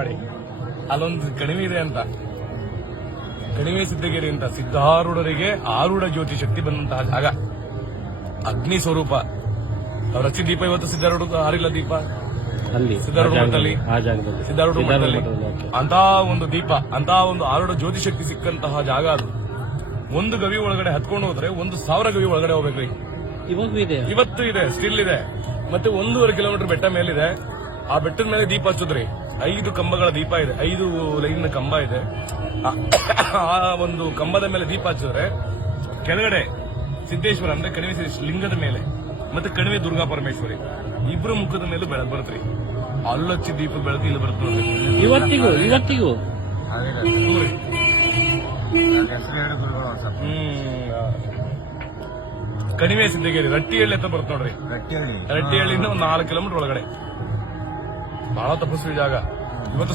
ಮಾಡಿ ಅಲ್ಲೊಂದು ಕಣಿವೆ ಇದೆ ಅಂತ, ಕಣಿವೆ ಸಿದ್ದಗಿರಿ ಅಂತ, ಸಿದ್ಧಾರೂಢರಿಗೆ ಆರೂಢ ಜ್ಯೋತಿ ಶಕ್ತಿ ಬಂದಂತಹ ಜಾಗ, ಅಗ್ನಿ ಸ್ವರೂಪ. ಅವ್ರ ಹಚ್ಚಿ ದೀಪ ಇವತ್ತು ಸಿದ್ಧಾರೂಢ ಆರಿಲ್ಲ ದೀಪ ಅಲ್ಲಿ ಸಿದ್ಧಾರೂಢ ಮಠದಲ್ಲಿ, ಸಿದ್ಧಾರೂಢ ಮಠದಲ್ಲಿ ಅಂತ ಒಂದು ದೀಪ, ಅಂತ ಒಂದು ಆರೂಢ ಜ್ಯೋತಿ ಶಕ್ತಿ ಸಿಕ್ಕಂತಹ ಜಾಗ ಅದು. ಒಂದು ಗವಿ ಒಳಗಡೆ ಹತ್ಕೊಂಡು ಹೋದ್ರೆ 1,000 ಗವಿ ಒಳಗಡೆ ಹೋಗ್ಬೇಕ್ರಿ. ಇವತ್ತು ಇದೆ, ಸ್ಟಿಲ್ ಇದೆ. ಮತ್ತೆ 1.5 ಕಿಲೋಮೀಟರ್ ಬೆಟ್ಟ ಮೇಲಿದೆ. ಆ ಬೆಟ್ಟದ ಮೇಲೆ ದೀಪ ಹಚ್ಚೋದ್ರಿ. 5 ಕಂಬಗಳ ದೀಪ ಇದೆ, 5 ಲೈನ್ ಕಂಬ ಇದೆ. ಆ ಒಂದು ಕಂಬದ ಮೇಲೆ ದೀಪ ಹಚ್ಚಿದ್ರೆ ಕೆಳಗಡೆ ಸಿದ್ದೇಶ್ವರ ಅಂದ್ರೆ ಕಣಿವೆ ಲಿಂಗದ ಮೇಲೆ, ಮತ್ತೆ ಕಣಿವೆ ದುರ್ಗಾ ಪರಮೇಶ್ವರಿ ಇಬ್ರು ಮುಖದ ಮೇಲೂ ಬೆಳಕು ಬರುತ್ತ್ರಿ. ಅಲ್ಲೊಚ್ಚಿ ದೀಪ ಬೆಳಕು ಇಲ್ಲಿ ಬರುತ್ತೆ ನೋಡ್ರಿ. ಇವತ್ತಿಗೂ ಕಣಿವೆ ಸಿದ್ದಗಿರಿ ರಟ್ಟಿಹಳ್ಳಿ ಅಂತ ಬರುತ್ತೆ ನೋಡ್ರಿ. ರಟ್ಟಿಹಳ್ಳಿಯಿಂದ ಒಂದು 4 ಕಿಲೋಮೀಟರ್ ಒಳಗಡೆ ಬಹಳ ತಪಸ್ವಿ ಜಾಗ. ಇವತ್ತು